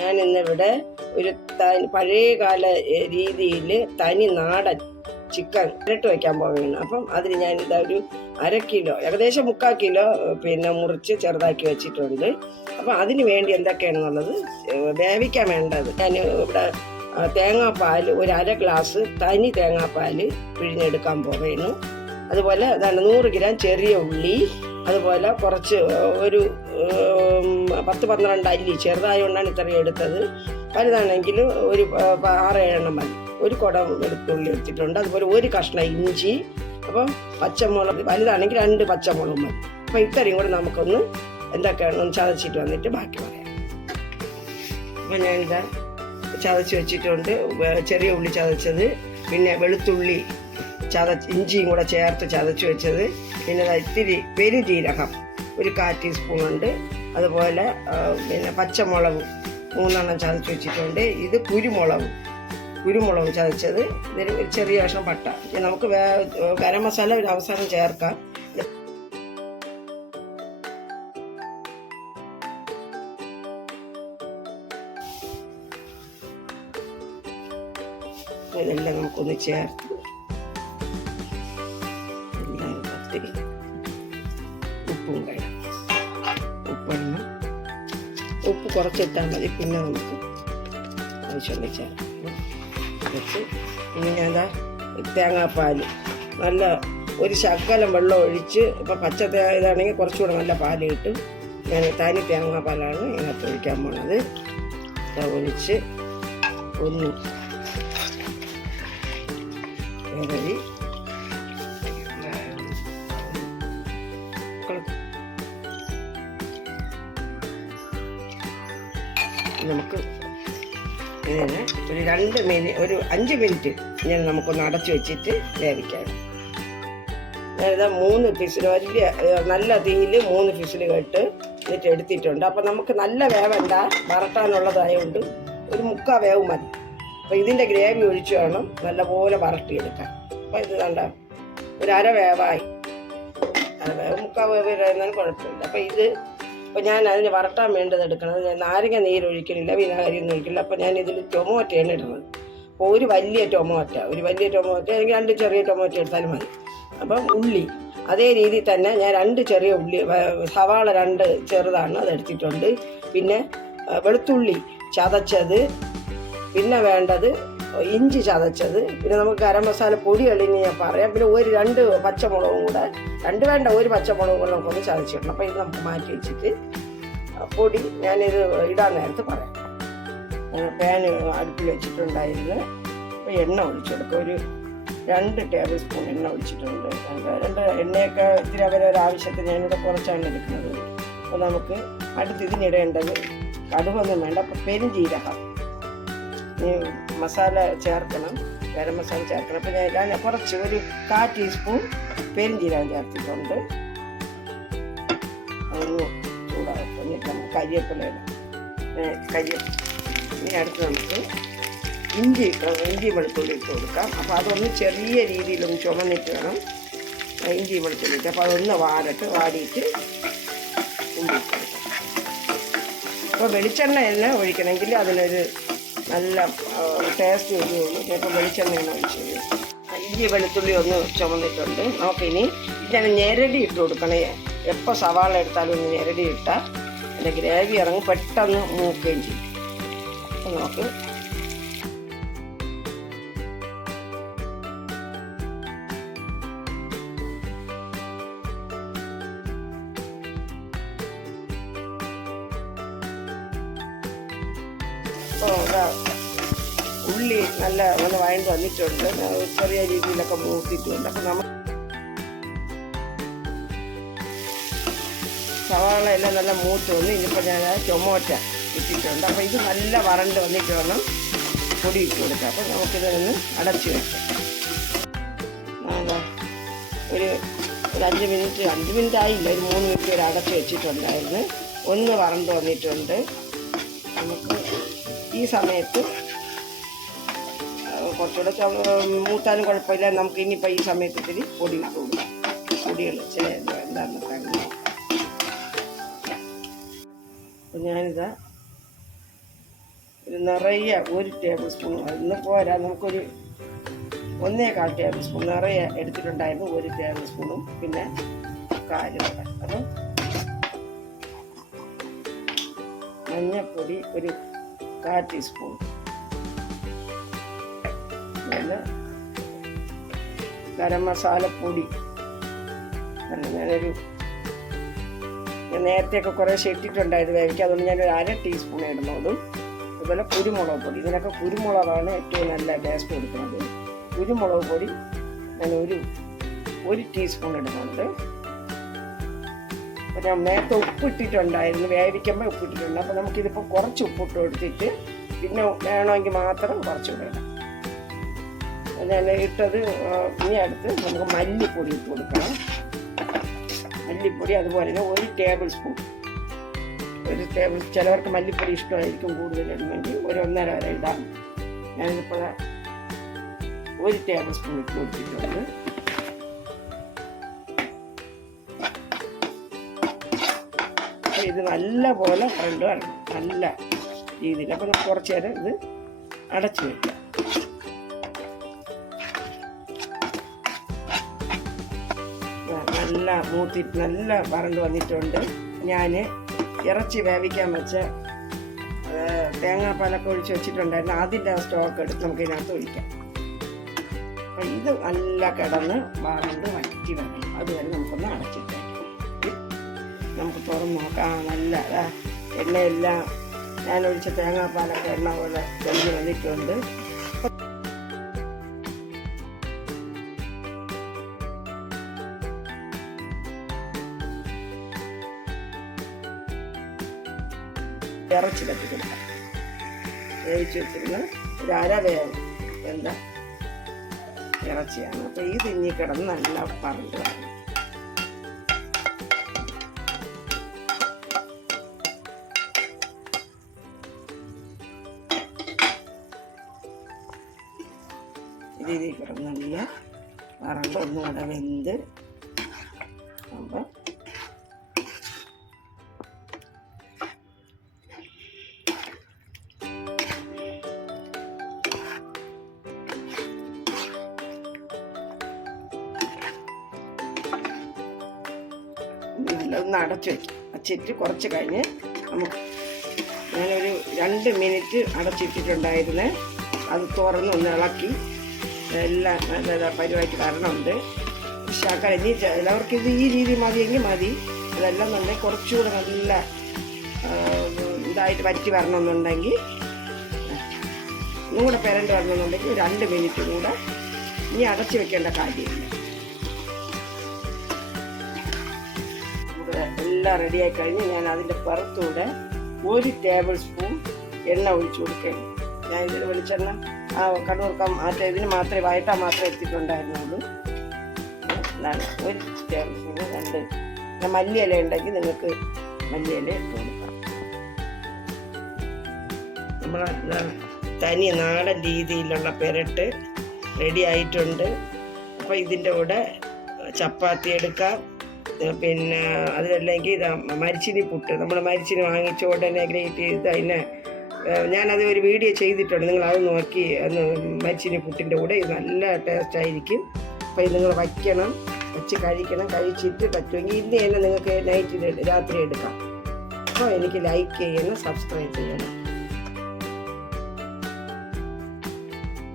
ഞാനിന്നിവിടെ ഒരു പഴയകാല രീതിയിൽ തനി നാടൻ ചിക്കൻ ഇരട്ട് വയ്ക്കാൻ പോവുകയാണ്. അപ്പം അതിന് ഞാനിതാ ഒരു 1/2 കിലോ, ഏകദേശം 3/4 കിലോ മുറിച്ച് ചെറുതാക്കി വെച്ചിട്ടുണ്ട്. അപ്പം അതിന് വേണ്ടി എന്തൊക്കെയാണെന്നുള്ളത് വേവിക്കാൻ വേണ്ടത്. ഞാൻ ഇവിടെ തേങ്ങാപ്പാൽ ഒരു 1/2 ഗ്ലാസ് തനി തേങ്ങാപ്പാൽ പിഴിഞ്ഞെടുക്കാൻ പോവുകയാണ്. അതുപോലെ 100 ഗ്രാം ചെറിയ ഉള്ളി, അതുപോലെ കുറച്ച് ഒരു 10-12 അല്ലി, ചെറുതായതുകൊണ്ടാണ് ഇത്രയും എടുത്തത്. വലുതാണെങ്കിൽ ഒരു 6-7 മതി. ഒരു കുടം വെളുത്തുള്ളി എടുത്തിട്ടുണ്ട്. അതുപോലെ ഒരു കഷ്ണം ഇഞ്ചി, അപ്പം പച്ചമുളക് വലുതാണെങ്കിൽ 2 പച്ചമുളക് മതി. അപ്പം ഇത്രയും കൂടെ നമുക്കൊന്ന് എന്തൊക്കെയാണെന്ന് ചതച്ചിട്ട് വന്നിട്ട് ബാക്കി പറയാം. അപ്പം ഞാനിതാ ചതച്ച് വെച്ചിട്ടുണ്ട്. ചെറിയ ഉള്ളി ചതച്ചത്, പിന്നെ വെളുത്തുള്ളി ഇഞ്ചിയും കൂടെ ചേർത്ത് ചതച്ച് വെച്ചത്, പിന്നെ ഇത്തിരി പെരുജീരകം ഒരു 1/4 ടീസ്പൂണുണ്ട്. അതുപോലെ പിന്നെ പച്ചമുളക് 3 ചതച്ച് വെച്ചിട്ടുണ്ട്. ഇത് കുരുമുളക് ചതച്ചത്, ഇതൊരു ചെറിയ കഷ്ണം പട്ട. നമുക്ക് ഗരം മസാല ഒരു അവസാനം ചേർക്കാം. ഇതെല്ലാം നമുക്കൊന്ന് ചേർത്ത് ഉപ്പും കഴിയും. ഉപ്പ് കുറച്ചിട്ടാൽ മതി. പിന്നെ നമുക്ക് ആവശ്യമുള്ള ചേർത്ത് വെച്ച് പിന്നെ ഞാൻ തേങ്ങാപ്പാൽ നല്ല ഒരു ശകലം വെള്ളം ഒഴിച്ച്, ഇപ്പം പച്ച ഇതാണെങ്കിൽ കുറച്ചുകൂടെ നല്ല പാൽ കിട്ടും. ഞാൻ തനി തേങ്ങാപ്പാലാണ് ഇതിനകത്ത് ഒഴിക്കാൻ പോണത്. ഒഴിച്ച് ഒന്ന് വിരവി നമുക്ക് ഇതിന് ഒരു 5 മിനിറ്റ് ഞാൻ നമുക്കൊന്ന് അടച്ചു വെച്ചിട്ട് വേവിക്കാം. ഞാനിതാ 3 ഫിസിൽ, വലിയ നല്ല തീയിൽ 3 ഫിസിൽ കേട്ട് എന്നിട്ട് എടുത്തിട്ടുണ്ട്. അപ്പം നമുക്ക് നല്ല വേവണ്ട, വറട്ടാനുള്ളതായതുകൊണ്ട് ഒരു 3/4 വേവ് മതി. അപ്പോൾ ഇതിൻ്റെ ഗ്രേവി ഒഴിച്ച് വേണം നല്ലപോലെ വറട്ടിയെടുക്കാൻ. അപ്പോൾ ഇത് കണ്ട ഒരു 1/2 വേവായി, 3/4 വേവ് വരുന്നതിന് കുഴപ്പമില്ല. അപ്പോൾ അപ്പോൾ ഞാൻ അതിന് വറട്ടാൻ വേണ്ടത് എടുക്കണത്, ഞാൻ നാരങ്ങ നീരൊഴിക്കണില്ല, വിനാഗിരിയൊന്നും ഒഴിക്കില്ല. അപ്പോൾ ഞാൻ ഇതിൽ ടൊമാറ്റോയാണ് ഇടുന്നത്. അപ്പോൾ ഒരു വലിയ ടൊമാറ്റോ അല്ലെങ്കിൽ 2 ചെറിയ ടൊമാറ്റോ എടുത്താലും മതി. അപ്പം ഉള്ളി അതേ രീതിയിൽ തന്നെ ഞാൻ 2 ചെറിയ ഉള്ളി, സവാള 2 ചെറുതാണ്, അതെടുത്തിട്ടുണ്ട്. പിന്നെ വെളുത്തുള്ളി ചതച്ചത്, പിന്നെ വേണ്ടത് ഇഞ്ചി ചതച്ചത്, പിന്നെ നമുക്ക് ഗരം മസാല പൊടി അളിഞ്ഞ് ഞാൻ പറയാം. പിന്നെ 2 പച്ചമുളകും കൂടെ, 2 വേണ്ട, 1 പച്ചമുളകും കൂടെ നമുക്കൊന്ന് ചതച്ചിടണം. അപ്പോൾ ഇത് നമുക്ക് മാറ്റി വെച്ചിട്ട് പൊടി ഞാനിത് ഇടാൻ നേരത്ത് പറയാം. പാൻ അടുപ്പിൽ വെച്ചിട്ടുണ്ടായിരുന്നു. അപ്പോൾ എണ്ണ ഒഴിച്ചെടുക്കുക. ഒരു 2 ടേബിൾ സ്പൂൺ എണ്ണ ഒഴിച്ചിട്ടുണ്ട്. 2 എണ്ണയൊക്കെ ഇത്തിരി അവരൊരാവശ്യത്തിന് ഞാനിവിടെ കുറച്ചാണ് എടുക്കുന്നത്. അപ്പോൾ നമുക്ക് അടുത്ത് ഇതിനിടേണ്ടത് കടുകൊന്നും വേണ്ട. അപ്പോൾ പെരുംജീരകം മസാല ചേർക്കണം, ഗരം മസാല ചേർക്കണം. അപ്പോൾ ഞാൻ കുറച്ച് ഒരു 1/4 ടീസ്പൂൺ പെരുംജീരകം ചേർത്തിട്ടുണ്ട്. അതൊന്ന് ചൂടാകട്ടെ. എന്നിട്ട് നമുക്ക് കരിവേപ്പില ഇടാം. ഇനി അടുത്ത് നമുക്ക് ഇഞ്ചി വെളുത്തുള്ളി ഇട്ട് കൊടുക്കാം. അപ്പോൾ അതൊന്ന് ചെറിയ രീതിയിലൊന്ന് ചുമന്നിട്ട് വേണം ഇഞ്ചി വെളുത്തുള്ളി ഇട്ട്. അപ്പോൾ അതൊന്ന് വാടിയിട്ട് ഉള്ളി ഇട്ട് കൊടുക്കാം. അപ്പോൾ വെളിച്ചെണ്ണ എല്ലാം ഒഴിക്കണമെങ്കിൽ അതിനൊരു നല്ല ടേസ്റ്റ് വരുള്ളൂ. ചിലപ്പോൾ വെളിച്ചെണ്ണ ഒഴിച്ചത്. ഇഞ്ചി വെളുത്തുള്ളി ഒന്ന് ചുമന്നിട്ടുണ്ട്. നമുക്കിനി ഇതിനെ ഞെരടി ഇട്ട് കൊടുക്കണേ. എപ്പോൾ സവാള എടുത്താലും ഒന്ന് ഞെരടി ഇട്ടാൽ അതിൻ്റെ ഗ്രേവി ഇറങ്ങും, പെട്ടെന്ന് മൂക്കുകയും ചെയ്യും. അപ്പോൾ നമുക്ക് ഉള്ളി നല്ല വഴണ്ട് വന്നിട്ടുണ്ട്. ചെറിയ രീതിയിലൊക്കെ മൂത്തിട്ടുണ്ട്. അപ്പം നമ്മൾ സവാള എല്ലാം നല്ല മൂത്ത് വന്ന് ഇനിയിപ്പോൾ ഞാൻ ടൊമാറ്റോ ഇട്ടിട്ടുണ്ട്. അപ്പോൾ ഇത് നല്ല വറണ്ട് വന്നിട്ട് വേണം പൊടി ഇട്ട് കൊടുക്കുക. അപ്പോൾ നമുക്കിതൊന്ന് അടച്ച് വെക്കാം. ഒരു 5 മിനിറ്റ് ആയില്ല, ഒരു 3 മിനിറ്റ് വരെ അടച്ച് വെച്ചിട്ടുണ്ടായിരുന്നു. ഒന്ന് വറണ്ട് വന്നിട്ടുണ്ട്. നമുക്ക് ഈ സമയത്ത് കുറച്ചുകൂടെ മൂത്താലും കുഴപ്പമില്ല. നമുക്ക് ഇനിയിപ്പോൾ ഈ സമയത്ത് ഇത്തിരി പൊടി ഇട്ട് കൊടുക്കാം. പൊടികൾ എന്താണെന്ന് കാണുന്നത്. അപ്പോൾ ഞാനിതാ നിറയെ 1 ടേബിൾ സ്പൂൺ, ഇന്ന് പോരാ, നമുക്കൊരു 1.25 ടേബിൾ സ്പൂൺ നിറയെ എടുത്തിട്ടുണ്ടായിരുന്നു. 1 ടേബിൾ സ്പൂണും പിന്നെ കാലും കൂടെ. അപ്പം മഞ്ഞൾപ്പൊടി ഒരു 1/4 ടീസ്പൂൺ, പിന്നെ ഗരം മസാലപ്പൊടി ഞാൻ നേരത്തെയൊക്കെ കുറേ ഇട്ടിട്ടുണ്ടായിരുന്നു വേവിക്കുക, അതുകൊണ്ട് ഞാനൊരു 1/2 ടീസ്പൂൺ ഇടുന്നതും. അതുപോലെ കുരുമുളക് പൊടി, ഇതിനൊക്കെ കുരുമുളകാണ് ഏറ്റവും നല്ല ടേസ്റ്റ് കൊടുക്കുന്നത്. കുരുമുളക് പൊടി ഞാൻ ഒരു ടീസ്പൂൺ ഇടുന്നുണ്ട്. ഞാൻ നേരത്തെ ഉപ്പിട്ടിട്ടുണ്ടായിരുന്നു, വേവിക്കുമ്പോൾ ഉപ്പിട്ടിട്ടുണ്ട്. അപ്പോൾ നമുക്കിതിപ്പോൾ കുറച്ച് ഉപ്പിട്ട് കൊടുത്തിട്ട് പിന്നെ വേണമെങ്കിൽ മാത്രം കുറച്ചുകൂടെ ഇടാം. ഞാൻ ഇട്ടത് ഇനി അടുത്ത് നമുക്ക് മല്ലിപ്പൊടി ഇട്ട് കൊടുക്കണം. മല്ലിപ്പൊടി അതുപോലെ തന്നെ 1 ടേബിൾ സ്പൂൺ, ചിലവർക്ക് മല്ലിപ്പൊടി ഇഷ്ടമായിരിക്കും, കൂടുതൽ ഇടുമെങ്കിൽ 1.5 വരെ ഇടാം. ഞാനിപ്പോൾ 1 ടേബിൾ സ്പൂൺ ഇട്ട് കൊടുത്തിട്ടുണ്ട്. അപ്പോൾ ഇത് നല്ല പോലെ കറണ്ട് വരണം, നല്ല രീതിയിൽ. അപ്പോൾ നമുക്ക് കുറച്ച് നേരം ഇത് അടച്ചു വയ്ക്കാം. നല്ല മൂത്തിട്ട് നല്ല വരണ്ട് വന്നിട്ടുണ്ട്. ഞാൻ ഇറച്ചി വേവിക്കാൻ വെച്ച തേങ്ങാപ്പാലൊക്കെ ഒഴിച്ച് വെച്ചിട്ടുണ്ടായിരുന്നു, അതിൻ്റെ സ്റ്റോക്ക് എടുത്ത് നമുക്ക് ഇതിനകത്ത് ഒഴിക്കാം. അപ്പം ഇത് നല്ല കിടന്ന് വരണ്ട് വറ്റി വരണം, അതുവരെ നമുക്കൊന്ന് അടച്ചിട്ടേക്കാം. നമുക്ക് തുറന്ന് നോക്കാം. നല്ല എണ്ണയെല്ലാം ഞാൻ ഒഴിച്ച തേങ്ങാപ്പാലൊക്കെ എണ്ണ പോലെ തെളിഞ്ഞ് വന്നിട്ടുണ്ട്. ഇറച്ചി കത്തി കൊടുക്കാം. വേവിച്ച് വെച്ചിരുന്ന ഒരു 1/2 വേവ് എന്താ ഇറച്ചിയാണ്. അപ്പോൾ ഇത് ഇനി കിടന്ന് നല്ല പറഞ്ഞു വരണം. ഇതിൽ കിടന്ന് നല്ല വറണ്ട് ഒന്നുകൂടെ വെന്ത് അപ്പം ഒന്ന് അടച്ചു വയ്ക്കും. വച്ചിട്ട് കുറച്ച് കഴിഞ്ഞ് ഞാനൊരു 2 മിനിറ്റ് അടച്ചിട്ടിട്ടുണ്ടായിരുന്നു. അത് തുറന്ന് ഒന്ന് ഇളക്കി എല്ലാം നല്ല പരിവായിട്ട് വരണമുണ്ട്. ശാക്കാരം ഇനി എല്ലാവർക്കും ഇത് ഈ രീതി മതിയെങ്കിൽ മതി. അതെല്ലാം നല്ല കുറച്ചുകൂടെ നല്ല ഇതായിട്ട് വറ്റി വരണമെന്നുണ്ടെങ്കിൽ ഒന്നും കൂടെ പെരണ്ട് വരണമെന്നുണ്ടെങ്കിൽ 2 മിനിറ്റ് കൂടെ ഇനി അടച്ചു വെക്കേണ്ട കാര്യമില്ല. എല്ലാം റെഡിയായി കഴിഞ്ഞ് ഞാൻ അതിൻ്റെ പുറത്തൂടെ 1 ടേബിൾ സ്പൂൺ എണ്ണ ഒഴിച്ചു കൊടുക്കുകയാണ്. ഞാൻ ഇതിൽ വെളിച്ചെണ്ണ കടുവറുക്കാൻ ഇതിന് മാത്രമേ വയറ്റാൻ മാത്രമേ എടുത്തിട്ടുണ്ടായിരുന്നുള്ളൂ. 1 ടേബിൾ സ്പൂൺ മല്ലിയില ഉണ്ടെങ്കിൽ നിങ്ങൾക്ക് മല്ലിയില ഇട്ട് കൊടുക്കാം. നമ്മളെ തനി നാടൻ രീതിയിലുള്ള പെരട്ട് റെഡി ആയിട്ടുണ്ട്. അപ്പോൾ ഇതിൻ്റെ കൂടെ ചപ്പാത്തി എടുക്കാം, പിന്നെ അതിലല്ലെങ്കിൽ മരിച്ചിനി പുട്ട്, നമ്മൾ മരിച്ചിനി വാങ്ങിച്ച ഉടനെ ഗ്രേറ്റ് ചെയ്ത് അതിനെ ഞാനത് ഒരു വീഡിയോ ചെയ്തിട്ടുണ്ട്, നിങ്ങൾ അത് നോക്കി ഒന്ന് മരിച്ചിനി പുട്ടിൻ്റെ കൂടെ ഇത് നല്ല ടേസ്റ്റ് ആയിരിക്കും. അപ്പോൾ ഇത് നിങ്ങൾ വയ്ക്കണം, വെച്ച് കഴിക്കണം. കഴിച്ചിട്ട് പറ്റുമെങ്കിൽ ഇന്ന് തന്നെ നിങ്ങൾക്ക് രാത്രി എടുക്കാം. അപ്പോൾ എനിക്ക് ലൈക്ക് ചെയ്യണം, സബ്സ്ക്രൈബ് ചെയ്യണം.